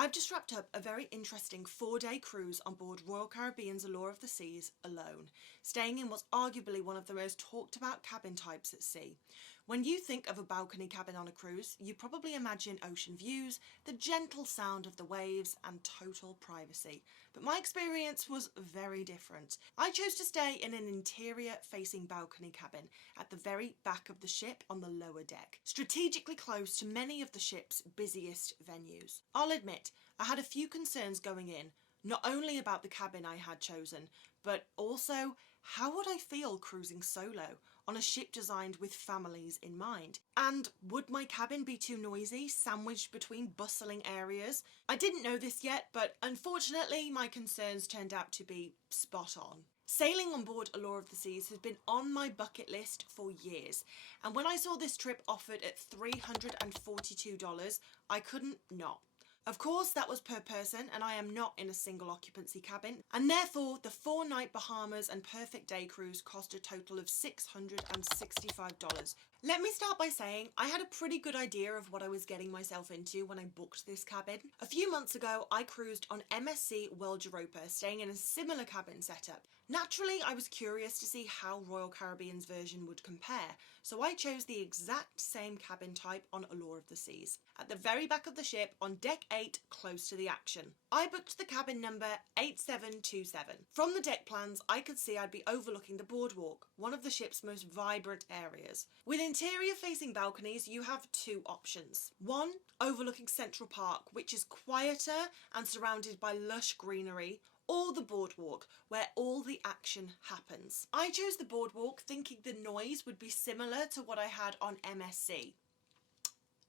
I've just wrapped up a very interesting 4-day cruise on board Royal Caribbean's Allure of the Seas alone, staying in what's arguably one of the most talked about cabin types at sea. When you think of a balcony cabin on a cruise, you probably imagine ocean views, the gentle sound of the waves, and total privacy. But my experience was very different. I chose to stay in an interior-facing balcony cabin at the very back of the ship on the lower deck, strategically close to many of the ship's busiest venues. I'll admit, I had a few concerns going in, not only about the cabin I had chosen, but also how would I feel cruising solo on a ship designed with families in mind? And would my cabin be too noisy, sandwiched between bustling areas? I didn't know this yet, but unfortunately my concerns turned out to be spot on. Sailing on board Allure of the Seas has been on my bucket list for years, and when I saw this trip offered at $342, I couldn't not. Of course, that was per person, and I am not in a single occupancy cabin, and therefore the 4-night Bahamas and perfect day cruise cost a total of $665. Let me start by saying I had a pretty good idea of what I was getting myself into when I booked this cabin. A few months ago, I cruised on MSC World Europa, staying in a similar cabin setup. Naturally, I was curious to see how Royal Caribbean's version would compare, so I chose the exact same cabin type on Allure of the Seas, at the very back of the ship on deck 8, close to the action. I booked the cabin number 8727. From the deck plans, I could see I'd be overlooking the boardwalk, one of the ship's most vibrant areas. With interior-facing balconies, you have 2 options. One, overlooking Central Park, which is quieter and surrounded by lush greenery, or the boardwalk, where all the action happens. I chose the boardwalk thinking the noise would be similar to what I had on MSC.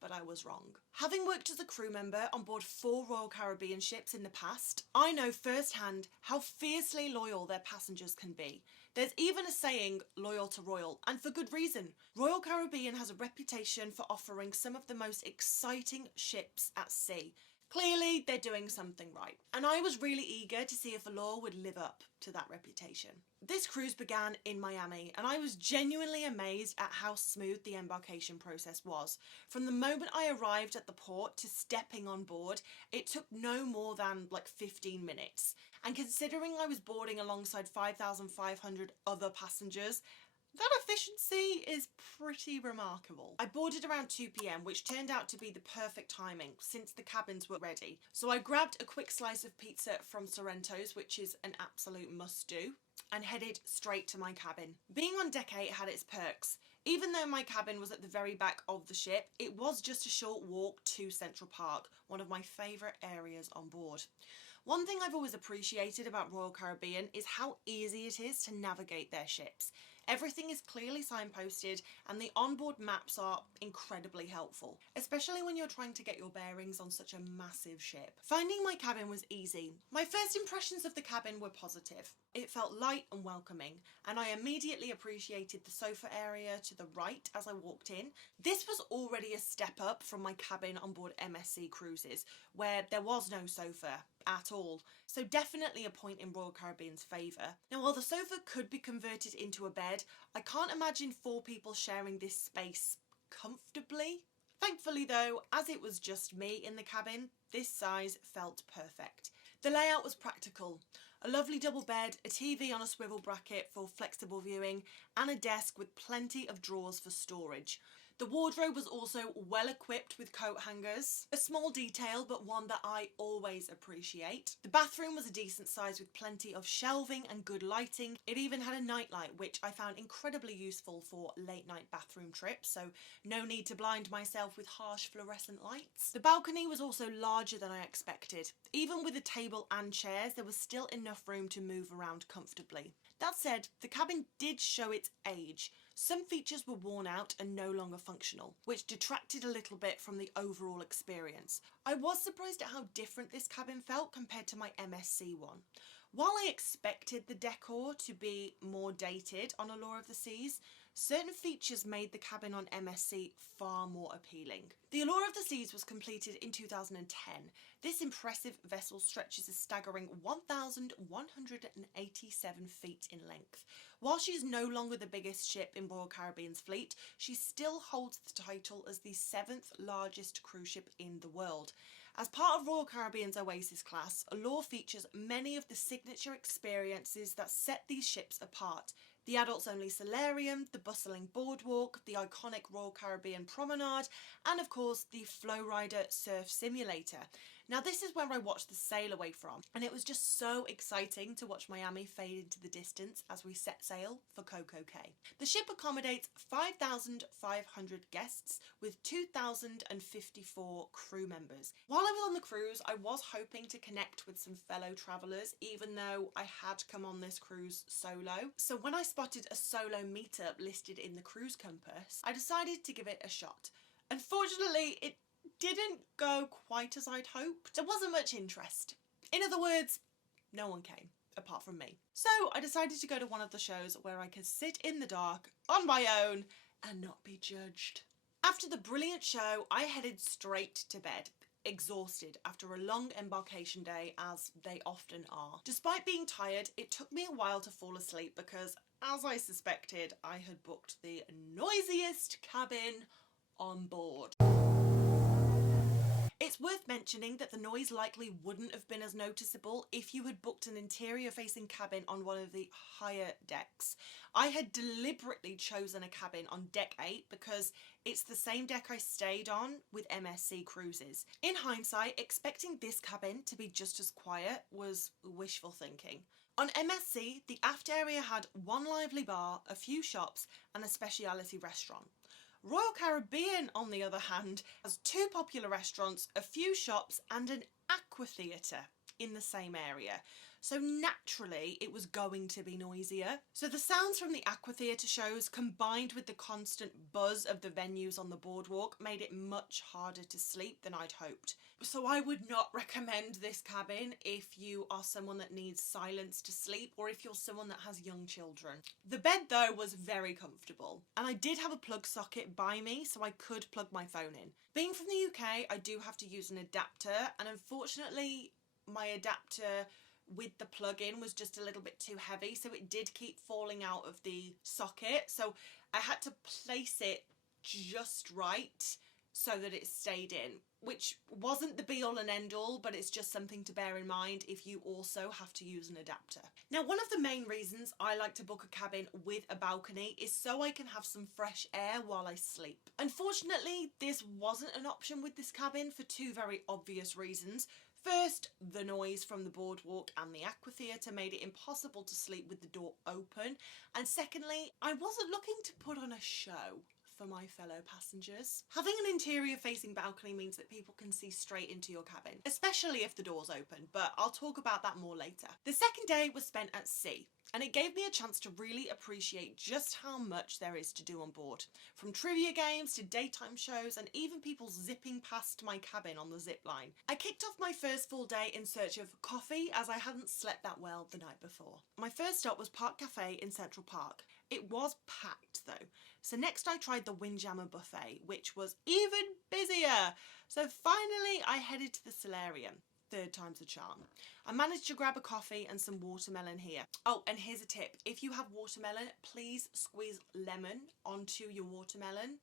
But I was wrong. Having worked as a crew member on board 4 Royal Caribbean ships in the past, I know firsthand how fiercely loyal their passengers can be. There's even a saying, loyal to royal, and for good reason. Royal Caribbean has a reputation for offering some of the most exciting ships at sea. Clearly, they're doing something right, and I was really eager to see if Allure would live up to that reputation. This cruise began in Miami, and I was genuinely amazed at how smooth the embarkation process was. From the moment I arrived at the port to stepping on board, it took no more than 15 minutes. And considering I was boarding alongside 5,500 other passengers, that efficiency is pretty remarkable. I boarded around 2 p.m, which turned out to be the perfect timing since the cabins were ready. So I grabbed a quick slice of pizza from Sorrento's, which is an absolute must-do, and headed straight to my cabin. Being on deck 8 had its perks. Even though my cabin was at the very back of the ship, it was just a short walk to Central Park, one of my favourite areas on board. One thing I've always appreciated about Royal Caribbean is how easy it is to navigate their ships. Everything is clearly signposted and the onboard maps are incredibly helpful, especially when you're trying to get your bearings on such a massive ship. Finding my cabin was easy. My first impressions of the cabin were positive. It felt light and welcoming, and I immediately appreciated the sofa area to the right as I walked in. This was already a step up from my cabin on board MSC cruises, where there was no sofa at all, so definitely a point in Royal Caribbean's favour. Now, while the sofa could be converted into a bed, I can't imagine 4 people sharing this space comfortably. Thankfully though, as it was just me in the cabin, this size felt perfect. The layout was practical. A lovely double bed, a TV on a swivel bracket for flexible viewing, and a desk with plenty of drawers for storage. The wardrobe was also well equipped with coat hangers, a small detail but one that I always appreciate. The bathroom was a decent size with plenty of shelving and good lighting. It even had a nightlight, which I found incredibly useful for late night bathroom trips, so no need to blind myself with harsh fluorescent lights. The balcony was also larger than I expected. Even with a table and chairs, there was still enough room to move around comfortably. That said, the cabin did show its age. Some features were worn out and no longer functional, which detracted a little bit from the overall experience. I was surprised at how different this cabin felt compared to my MSC one. While I expected the decor to be more dated on Allure of the Seas, certain features made the cabin on MSC far more appealing. The Allure of the Seas was completed in 2010. This impressive vessel stretches a staggering 1,187 feet in length. While she's no longer the biggest ship in Royal Caribbean's fleet, she still holds the title as the 7th largest cruise ship in the world. As part of Royal Caribbean's Oasis class, Allure features many of the signature experiences that set these ships apart. The adults-only solarium, the bustling boardwalk, the iconic Royal Caribbean promenade, and of course the Flowrider surf simulator. Now this is where I watched the sail away from, and it was just so exciting to watch Miami fade into the distance as we set sail for Coco Cay. The ship accommodates 5,500 guests with 2,054 crew members. While I was on the cruise, I was hoping to connect with some fellow travellers, even though I had come on this cruise solo. So when I spotted a solo meetup listed in the cruise compass, I decided to give it a shot. Unfortunately, it didn't go quite as I'd hoped. There wasn't much interest. In other words, no one came, apart from me. So I decided to go to one of the shows where I could sit in the dark, on my own, and not be judged. After the brilliant show, I headed straight to bed, exhausted after a long embarkation day, as they often are. Despite being tired, it took me a while to fall asleep because, as I suspected, I had booked the noisiest cabin on board. It's worth mentioning that the noise likely wouldn't have been as noticeable if you had booked an interior-facing cabin on one of the higher decks. I had deliberately chosen a cabin on deck 8 because it's the same deck I stayed on with MSC cruises. In hindsight, expecting this cabin to be just as quiet was wishful thinking. On MSC, the aft area had one lively bar, a few shops, and a speciality restaurant. Royal Caribbean, on the other hand, has two popular restaurants, a few shops, and an aqua theatre in the same area. So naturally, it was going to be noisier. So the sounds from the aqua theatre shows, combined with the constant buzz of the venues on the boardwalk, made it much harder to sleep than I'd hoped. So I would not recommend this cabin if you are someone that needs silence to sleep, or if you're someone that has young children. The bed though was very comfortable, and I did have a plug socket by me so I could plug my phone in. Being from the UK, I do have to use an adapter, and unfortunately my adapter with the plug-in was just a little bit too heavy, so it did keep falling out of the socket, so I had to place it just right so that it stayed in, which wasn't the be-all and end-all, but it's just something to bear in mind if you also have to use an adapter. Now, one of the main reasons I like to book a cabin with a balcony is so I can have some fresh air while I sleep. Unfortunately, this wasn't an option with this cabin for two very obvious reasons. First, the noise from the boardwalk and the aqua theatre made it impossible to sleep with the door open. And secondly, I wasn't looking to put on a show for my fellow passengers. Having an interior facing balcony means that people can see straight into your cabin, especially if the door's open, but I'll talk about that more later. The second day was spent at sea, and it gave me a chance to really appreciate just how much there is to do on board. From trivia games to daytime shows and even people zipping past my cabin on the zip line. I kicked off my first full day in search of coffee as I hadn't slept that well the night before. My first stop was Park Cafe in Central Park. It was packed though, so next I tried the Windjammer buffet, which was even busier. So finally I headed to the solarium. Third time's the charm. I managed to grab a coffee and some watermelon here. Oh, and here's a tip. If you have watermelon, please squeeze lemon onto your watermelon.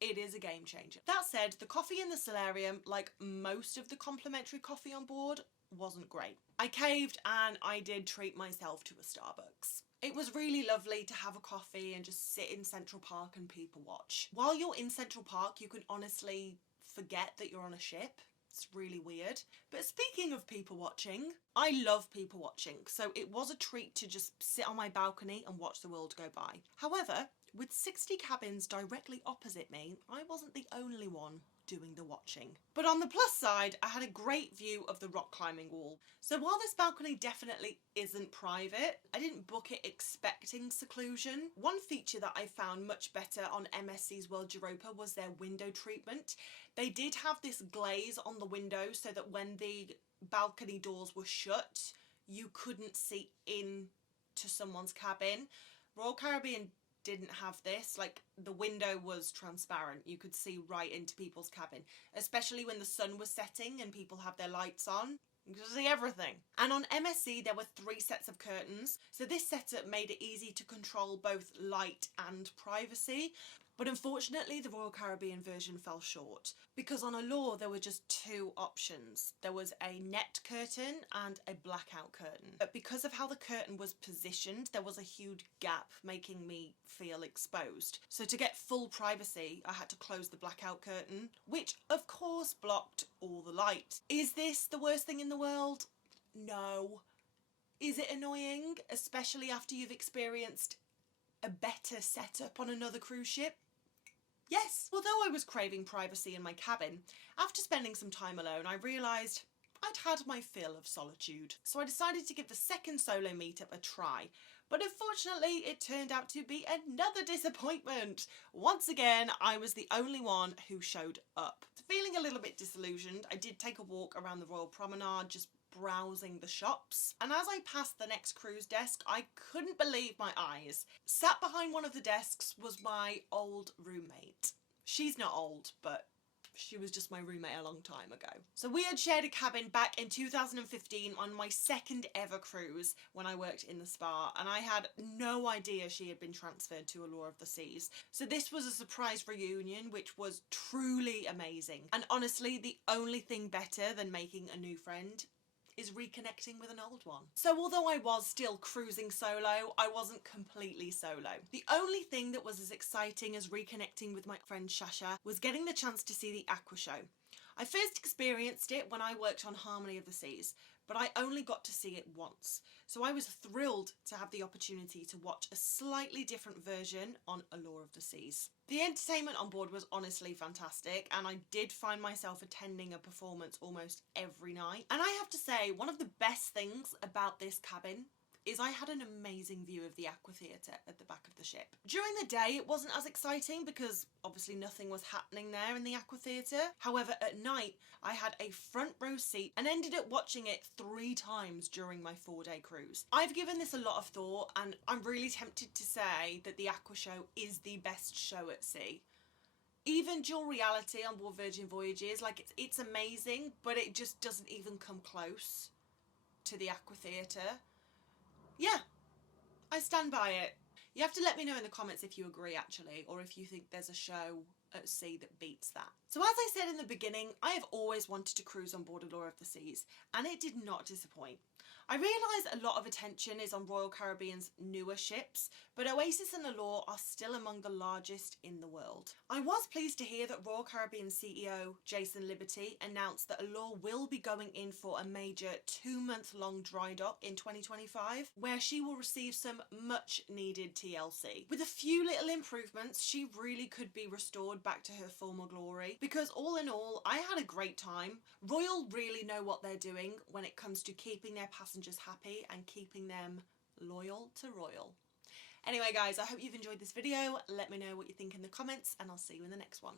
It is a game changer. That said, the coffee in the solarium, like most of the complimentary coffee on board, wasn't great. I caved and I did treat myself to a Starbucks. It was really lovely to have a coffee and just sit in Central Park and people watch. While you're in Central Park, you can honestly forget that you're on a ship. It's really weird. But speaking of people watching, I love people watching, so it was a treat to just sit on my balcony and watch the world go by. However, with 60 cabins directly opposite me, I wasn't the only one doing the watching. But on the plus side, I had a great view of the rock climbing wall. So while this balcony definitely isn't private, I didn't book it expecting seclusion. One feature that I found much better on MSC's World Europa was their window treatment. They did have this glaze on the window so that when the balcony doors were shut, you couldn't see into someone's cabin. Royal Caribbean didn't have this. Like, the window was transparent. You could see right into people's cabin, especially when the sun was setting and people have their lights on. You could see everything. And on MSC there were 3 sets of curtains, so this setup made it easy to control both light and privacy. But unfortunately, the Royal Caribbean version fell short because on Allure there were just two options. There was a net curtain and a blackout curtain. But because of how the curtain was positioned, there was a huge gap, making me feel exposed. So to get full privacy, I had to close the blackout curtain, which of course blocked all the light. Is this the worst thing in the world? No. Is it annoying, especially after you've experienced a better setup on another cruise ship? Yes. Although I was craving privacy in my cabin, after spending some time alone, I realised I'd had my fill of solitude. So I decided to give the second solo meetup a try. But unfortunately, it turned out to be another disappointment. Once again, I was the only one who showed up. Feeling a little bit disillusioned, I did take a walk around the Royal Promenade, just browsing the shops, and as I passed the next cruise desk, I couldn't believe my eyes. Sat behind one of the desks was my old roommate. She's not old, but she was just my roommate a long time ago. So we had shared a cabin back in 2015 on my second ever cruise when I worked in the spa, and I had no idea she had been transferred to Allure of the Seas. So this was a surprise reunion, which was truly amazing. And honestly, the only thing better than making a new friend is reconnecting with an old one. So although I was still cruising solo, I wasn't completely solo. The only thing that was as exciting as reconnecting with my friend Shasha was getting the chance to see the Aqua Show. I first experienced it when I worked on Harmony of the Seas, but I only got to see it once. So I was thrilled to have the opportunity to watch a slightly different version on Allure of the Seas. The entertainment on board was honestly fantastic, and I did find myself attending a performance almost every night. And I have to say, one of the best things about this cabin is I had an amazing view of the Aqua Theatre at the back of the ship. During the day it wasn't as exciting because obviously nothing was happening there in the Aqua Theatre. However, at night I had a front row seat and ended up watching it 3 times during my 4-day cruise. I've given this a lot of thought and I'm really tempted to say that the Aqua Show is the best show at sea. Even dual reality on board Virgin Voyages, like it's amazing, but it just doesn't even come close to the Aqua Theatre. Yeah, I stand by it. You have to let me know in the comments if you agree actually, or if you think there's a show at sea that beats that. So as I said in the beginning, I have always wanted to cruise on board Allure of the Seas, and it did not disappoint. I realise a lot of attention is on Royal Caribbean's newer ships, but Oasis and Allure are still among the largest in the world. I was pleased to hear that Royal Caribbean CEO Jason Liberty announced that Allure will be going in for a major 2-month-long dry dock in 2025, where she will receive some much needed TLC. With a few little improvements, she really could be restored back to her former glory, because all in all, I had a great time. Royal really know what they're doing when it comes to keeping their passengers happy and keeping them loyal to Royal. Anyway guys, I hope you've enjoyed this video. Let me know what you think in the comments and I'll see you in the next one.